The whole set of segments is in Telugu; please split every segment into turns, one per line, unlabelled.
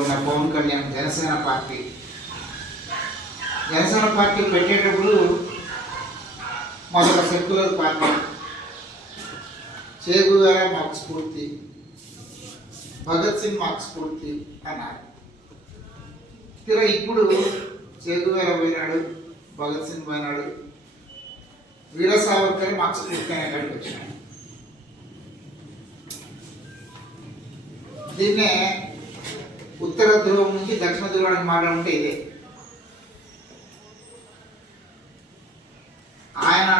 ఉన్న పవన్ కళ్యాణ్ జనసేన పార్టీ జనసేన పార్టీ పెట్టేటప్పుడు మొదట సెక్యులర్ పార్టీ గారా మాకు స్ఫూర్తి భగత్ సింగ్ మాకు స్ఫూర్తి అన్నారు తీర ఇప్పుడు గారా పోయినాడు భగత్ సింగ్ పోయినాడు వీర సావర్కర్ మాకు స్ఫూర్తి అనే కాడికి వచ్చినాడు దీన్నే ఉత్తర ధ్రువం నుంచి దక్షిణ ధ్రువానికి మార్గం ఉంటే ఇదే ఆయన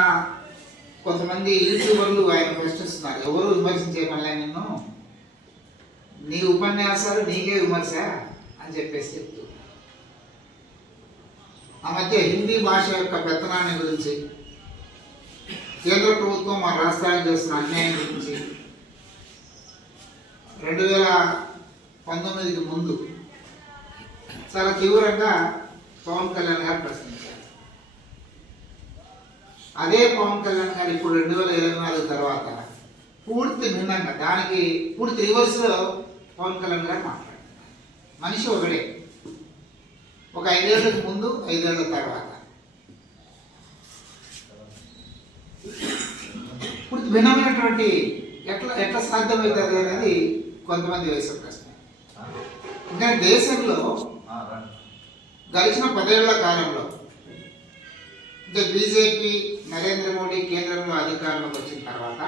కొంతమంది యూట్యూబర్లు ఆయన ప్రశ్నిస్తున్నారు ఎవరు విమర్శించే పనిలే నిన్ను నీ ఉపన్యాసాలు నీకే విమర్శ అని చెప్పేసి చెప్తూ ఆ మధ్య హిందీ భాష యొక్క పెత్తనాన్ని గురించి కేంద్ర ప్రభుత్వం మా రాష్ట్రానికి చేస్తున్న అన్యాయం గురించి రెండు వేల పంతొమ్మిదికి ముందు చాలా తీవ్రంగా పవన్ కళ్యాణ్ గారు ప్రశ్నించారు అదే పవన్ కళ్యాణ్ గారు ఇప్పుడు రెండు వేల ఇరవై నాలుగు తర్వాత పూర్తి భిన్నంగా దానికి పూర్తి రివర్స్లో పవన్ కళ్యాణ్ గారు మాట్లాడతారు మనిషి ఒకడే ఒక ఐదేళ్ళకి ముందు ఐదేళ్ళ తర్వాత పూర్తి భిన్నమైనటువంటి ఎట్లా ఎట్లా సాధ్యమవుతుంది అనేది కొంతమంది వయసు ప్రశ్న ఇంకా దేశంలో గడిచిన పదేళ్ల కాలంలో ఇంకా బీజేపీ నరేంద్ర మోడీ కేంద్రంలో అధికారంలోకి వచ్చిన తర్వాత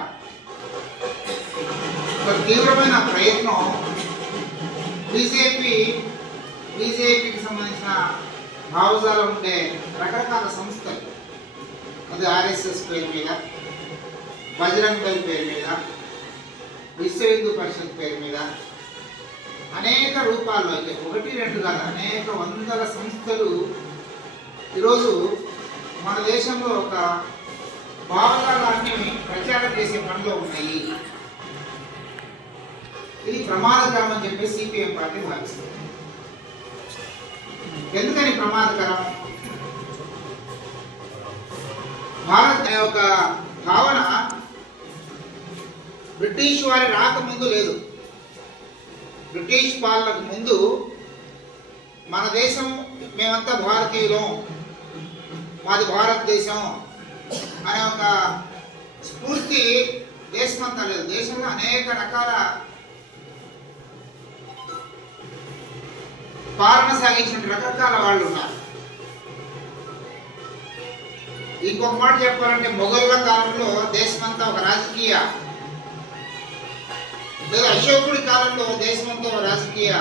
ఒక తీవ్రమైన ప్రయత్నం బీజేపీ బీజేపీకి సంబంధించిన భావజాలు ఉండే రకరకాల సంస్థలు అది ఆర్ఎస్ఎస్ పేరు మీద బజరంగ్ దళ్ పేరు మీద విశ్వ హిందూ పరిషత్ పేరు మీద అనేక రూపాల్లో అయితే ఒకటి రెండు కాదు అనేక వందల సంస్థలు ఈరోజు మన దేశంలో ఒక భావజాలాన్ని ప్రచారం చేసే పనిలో ఉన్నాయి ఇది ప్రమాదకరం అని చెప్పి సిపిఎం పార్టీ భావిస్తుంది ఎందుకని ప్రమాదకరం భారత్ అనే ఒక భావన బ్రిటిష్ వారి రాకముందు లేదు బ్రిటిష్ పాలనకు ముందు మన దేశం మేమంతా భారతీయులం మాది భారతదేశం అనే ఒక స్ఫూర్తి దేశమంతా లేదు దేశంలో అనేక రకాల పాలన సాగించిన రకరకాల వాళ్ళు ఉన్నారు ఇంకొక మాట చెప్పాలంటే మొఘళ్ళ కాలంలో దేశమంతా ఒక రాజకీయ లేదా అశోకుడి కాలంలో దేశమంతా రాజకీయ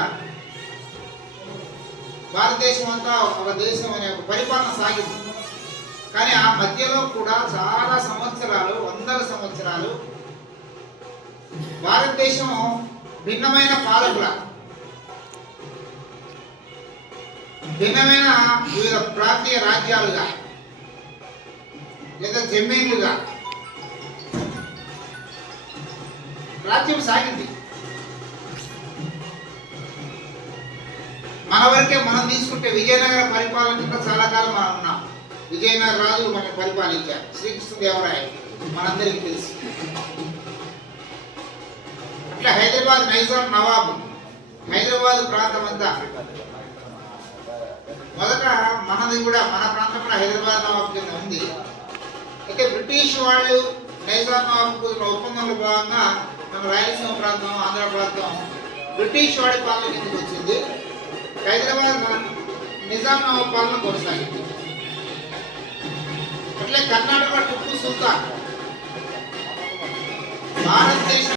భారతదేశం అంతా ఒక దేశం అనే ఒక పరిపాలన సాగింది కానీ ఆ మధ్యలో కూడా చాలా సంవత్సరాలు వందల సంవత్సరాలు భారతదేశం భిన్నమైన పాలకుల భిన్నమైన వివిధ ప్రాంతీయ రాజ్యాలుగా లేదా జమీన్లుగా రాజ్యం సాగింది మన వరకే మనం తీసుకుంటే విజయనగర పరిపాలన చాలా కాలం మనం ఉన్నాం విజయనగర రాజులు మనం పరిపాలించారు శ్రీకృష్ణదేవరాయ మనందరికీ తెలుసు అట్లా హైదరాబాద్ నైజాం నవాబు హైదరాబాద్ ప్రాంతం అంతా మొదట మనది కూడా మన ప్రాంతం కూడా హైదరాబాద్ నవాబు కింద ఉంది అయితే బ్రిటిష్ వాళ్ళు నైజాం నవాబు కుదిరిన ఒప్పందంలో భాగంగా మన రాయలసీమ ప్రాంతం ఆంధ్ర ప్రాంతం బ్రిటిష్ వాడి పాలన కిందకి వచ్చింది హైదరాబాద్ నిజాం పాలన కొనసాగింది అట్లే కర్ణాటక టిప్పు సుల్తాన్ భారతదేశం